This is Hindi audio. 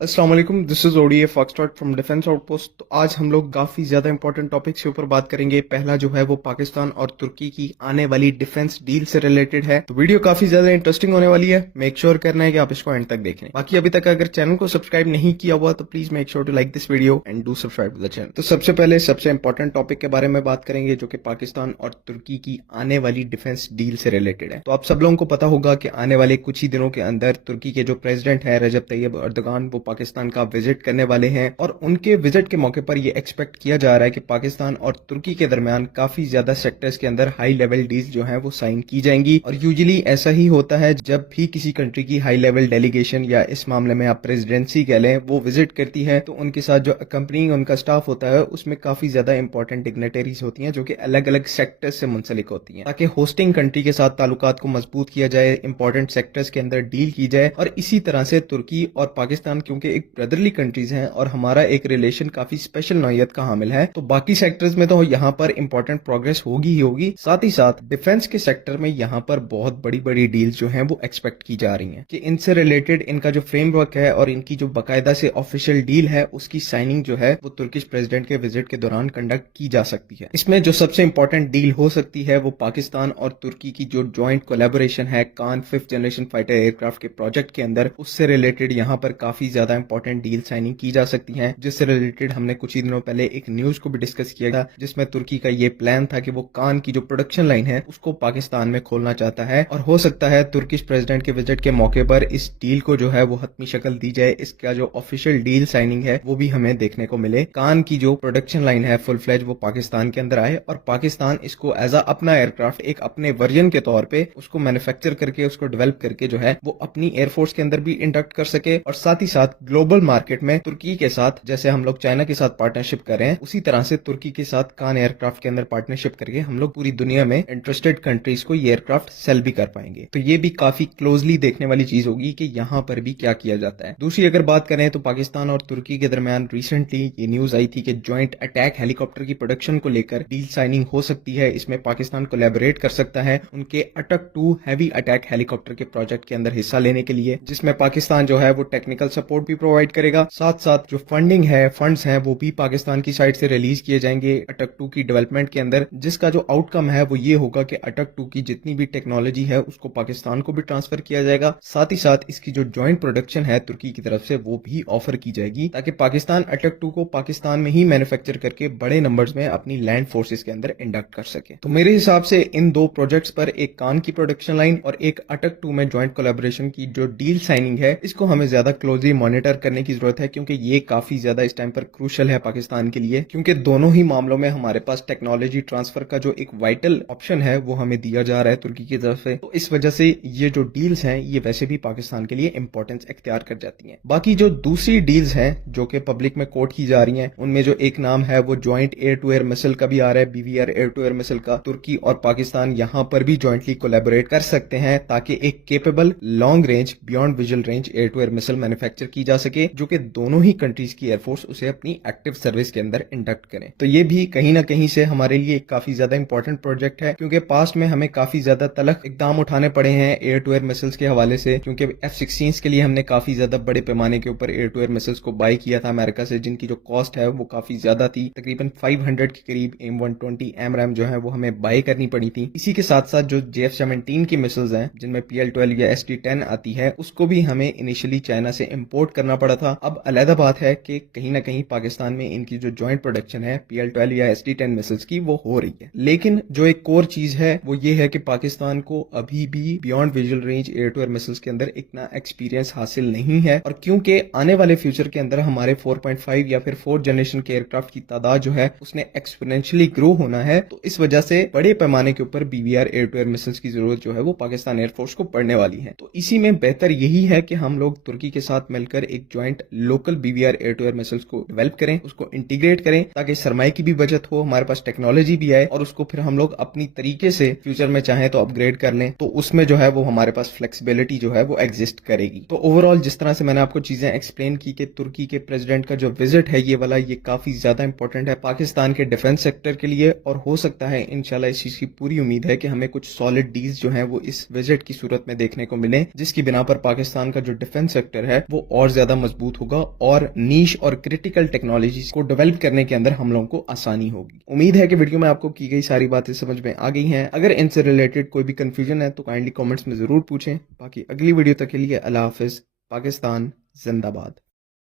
अस्सलाम वालेकुम, this is ODA foxtrot from defence outpost. तो आज हम लोग काफी ज्यादा इंपॉर्टेंट टॉपिक्स के ऊपर बात करेंगे। पहला जो है वो पाकिस्तान और तुर्की की आने वाली डिफेंस डील से रिलेटेड है। तो वीडियो काफी ज्यादा इंटरेस्टिंग होने वाली है। मेक श्योर करना है कि आप इसको एंड तक देखें। बाकी अभी तक अगर चैनल को सब्सक्राइब नहीं किया हुआ तो please make sure to like this video and do subscribe the channel. तो सबसे पहले सबसे इंपॉर्टेंट टॉपिक के बारे में बात करेंगे जो कि पाकिस्तान और तुर्की की आने वाली डिफेंस डील से रिलेटेड है। तो आप सब लोगों को पता होगा कि आने वाले कुछ ही दिनों के अंदर तुर्की के जो प्रेसिडेंट है रजब तैयब अर्दोगान वो पाकिस्तान का विजिट करने वाले हैं और उनके विजिट के मौके पर यह एक्सपेक्ट किया जा रहा है कि पाकिस्तान और तुर्की के दरमियान काफी ज्यादा सेक्टर्स के अंदर हाई लेवल डील्स जो हैं वो साइन की जाएंगी। और यूजुअली ऐसा ही होता है जब भी किसी कंट्री की हाई लेवल डेलीगेशन या इस मामले में आप प्रेसिडेंसी कह लें वो विजिट करती है तो उनके साथ जो अकम्पनिंग उनका स्टाफ होता है उसमें काफी ज्यादा इंपॉर्टेंट डिग्नेटरीज होती हैं जो कि अलग अलग सेक्टर्स से मुंसलिक होती हैं ताकि होस्टिंग कंट्री के साथ ताल्लुकात को मजबूत किया जाए, इंपॉर्टेंट सेक्टर्स के अंदर डील की जाए। और इसी तरह से तुर्की और पाकिस्तान क्योंकि एक ब्रदरली कंट्रीज हैं और हमारा एक रिलेशन काफी स्पेशल नौयत का हामिल है तो बाकी सेक्टर्स में तो यहाँ पर इंपॉर्टेंट प्रोग्रेस होगी ही होगी। साथ ही साथ डिफेंस के सेक्टर में यहाँ पर बहुत बड़ी बड़ी डील्स जो हैं वो एक्सपेक्ट की जा रही हैं कि इनसे रिलेटेड इनका जो फ्रेमवर्क है और इनकी जो बाकायदा से ऑफिशियल डील है उसकी साइनिंग जो है वो तुर्किश प्रेसिडेंट के विजिट के दौरान कंडक्ट की जा सकती है। इसमें जो सबसे इंपॉर्टेंट डील हो सकती है वो पाकिस्तान और तुर्की की जो ज्वाइंट कोलैबोरेशन है कान 5th जनरेशन फाइटर एयरक्राफ्ट के प्रोजेक्ट के अंदर, उससे रिलेटेड यहाँ पर काफी ज्यादा इंपॉर्टेंट डील साइनिंग की जा सकती है। जिससे रिलेटेड हमने कुछ ही दिनों पहले एक न्यूज को भी डिस्कस किया था जिसमें तुर्की का ये प्लान था कि वो कान की जो प्रोडक्शन लाइन है उसको पाकिस्तान में खोलना चाहता है और हो सकता है तुर्किश प्रेसिडेंट के विजिट के मौके पर इस डील को जो है वो हतमी शक्ल दी जाए। इसका जो ऑफिशियल डील साइनिंग है वो भी हमें देखने को मिले। कान की जो प्रोडक्शन लाइन है फुल फ्लेज वो पाकिस्तान के अंदर आए और पाकिस्तान इसको एज अ अपना एयरक्राफ्ट एक अपने वर्जन के तौर पे उसको मैन्युफैक्चर करके उसको डेवलप करके जो है वो अपनी एयरफोर्स के अंदर भी इंडक्ट कर सके और साथ ही साथ ग्लोबल मार्केट में तुर्की के साथ जैसे हम लोग चाइना के साथ पार्टनरशिप कर रहे हैं उसी तरह से तुर्की के साथ कान एयरक्राफ्ट के अंदर पार्टनरशिप करके हम लोग पूरी दुनिया में इंटरेस्टेड कंट्रीज को ये एयरक्राफ्ट सेल भी कर पाएंगे। तो ये भी काफी क्लोजली देखने वाली चीज होगी कि यहाँ पर भी क्या किया जाता है। दूसरी अगर बात करें तो पाकिस्तान और तुर्की के दरमियान रिसेंटली ये न्यूज आई थी कि ज्वाइंट अटैक हेलीकॉप्टर की प्रोडक्शन को लेकर डील साइनिंग हो सकती है। इसमें पाकिस्तान कोलैबोरेट कर सकता है उनके अटक 2 हैवी अटैक हेलीकॉप्टर के प्रोजेक्ट के अंदर हिस्सा लेने के लिए, जिसमें पाकिस्तान जो है वो टेक्निकल सपोर्ट भी प्रोवाइड करेगा। साथ साथ जो फंडिंग है, फंड्स हैं, वो भी पाकिस्तान की साइड से रिलीज किए जाएंगे अटक 2 की डेवलपमेंट के अंदर, जिसका जो आउटकम है वो ये होगा कि अटक 2 की जितनी भी टेक्नोलॉजी है उसको पाकिस्तान को भी ट्रांसफर किया जाएगा। साथ ही साथ इसकी जो ज्वाइंट प्रोडक्शन है तुर्की की तरफ से वो भी ऑफर की जाएगी ताकि पाकिस्तान अटक 2 को पाकिस्तान में ही मैन्युफैक्चर करके बड़े नंबर्स में अपनी लैंड फोर्सेस के अंदर इंडक्ट कर सके। तो मेरे हिसाब से इन दो प्रोजेक्ट्स पर, एक कान की प्रोडक्शन लाइन और एक अटक 2 में ज्वाइंट कोलैबोरेशन की जो डील साइनिंग है, इसको हमें ज्यादा क्लोजली मॉनिटर करने की जरूरत है क्योंकि ये काफी ज्यादा इस टाइम पर क्रूशल है पाकिस्तान के लिए, क्योंकि दोनों ही मामलों में हमारे पास टेक्नोलॉजी ट्रांसफर का जो एक वाइटल ऑप्शन है वो हमें दिया जा रहा है तुर्की की तरफ से। तो इस वजह से ये जो डील्स हैं ये वैसे भी पाकिस्तान के लिए इंपॉर्टेंस इख्तियार कर जाती हैं। बाकी जो दूसरी डील्स हैं जो कि पब्लिक में कोट की जा रही हैं, उनमें जो एक नाम है वो joint air to air missile का भी आ रहा है, BVR air to air missile का। तुर्की और पाकिस्तान यहां पर भी ज्वाइंटली कोलैबोरेट कर सकते हैं ताकि एक capable long range beyond visual range air to air missile manufacture की जा सके जो कि दोनों ही कंट्रीज की एयरफोर्स उसे अपनी एक्टिव सर्विस के अंदर इंडक्ट करें। तो ये भी कहीं ना कहीं से हमारे लिए एक काफी ज्यादा इंपॉर्टेंट प्रोजेक्ट है क्योंकि पास्ट में हमें काफी ज्यादा तलख इकदाम उठाने पड़े हैं एयर टू एयर मिसाइल्स के हवाले से, क्योंकि F-16 के लिए हमने काफी ज्यादा बड़े पैमाने के ऊपर एयर टू एयर मिसाइल्स को बाय किया था अमेरिका से, जिनकी जो कॉस्ट है वो काफी ज्यादा थी, तकरीबन 500 के करीब AIM-120 AMRAAM जो है वो हमें बाय करनी पड़ी थी। इसी के साथ साथ जो JF-17 की मिसाइल्स हैं जिनमें PL-12 या SD-10 आती है उसको भी हमें इनिशियली चाइना से इंपोर्ट करना पड़ा था। अब अलग बात है कि कहीं ना कहीं पाकिस्तान में इनकी जो ज्वाइंट प्रोडक्शन है PL-12 या SD-10 मिसाइल्स की वो हो रही है, लेकिन जो एक कोर चीज है वो ये है कि पाकिस्तान को अभी भी beyond visual range air to air missiles के अंदर इतना एक्सपीरियंस हासिल नहीं है। और क्योंकि आने वाले फ्यूचर के अंदर हमारे 4.5 या फिर 4th जनरेशन के एयरक्राफ्ट की तादाद जो है उसने एक्सपोनेंशियली ग्रो होना है, तो इस वजह से बड़े पैमाने के ऊपर BVR air to air missiles की जरूरत जो है वो पाकिस्तान एयरफोर्स को पड़ने वाली है। तो इसी में बेहतर यही है कि हम लोग तुर्की के साथ मिलकर एक joint local BVR air to air missiles को डेवलप करें, उसको इंटीग्रेट करें ताकि सरमाए की भी बचत हो, हमारे पास टेक्नोलॉजी भी आए और उसको फिर हम लोग अपनी तरीके से फ्यूचर में चाहें तो अपग्रेड कर लें, तो उसमें जो है वो हमारे पास फ्लेक्सिबिलिटी जो है वो एग्जिस्ट करेगी। तो ओवरऑल जिस तरह से मैंने आपको चीजें एक्सप्लेन की कि तुर्की के प्रेसिडेंट का जो विजिट है ये वाला, ये काफी ज्यादा इंपॉर्टेंट है पाकिस्तान के डिफेंस सेक्टर के लिए और हो सकता है इंशाल्लाह इस चीज की पूरी उम्मीद है कि हमें कुछ सॉलिड डील्स जो है वो इस विजिट की सूरत में देखने को मिले, जिसकी बिना पर पाकिस्तान का जो डिफेंस सेक्टर है वो और और ज्यादा मजबूत होगा और नीश और क्रिटिकल टेक्नोलॉजीज को डेवलप करने के अंदर हम लोगों को आसानी होगी। उम्मीद है कि वीडियो में आपको की गई सारी बातें समझ में आ गई हैं। अगर इनसे रिलेटेड कोई भी कंफ्यूजन है तो काइंडली कमेंट्स में जरूर पूछें। बाकी अगली वीडियो तक के लिए अल्लाह हाफिज। पाकिस्तान जिंदाबाद।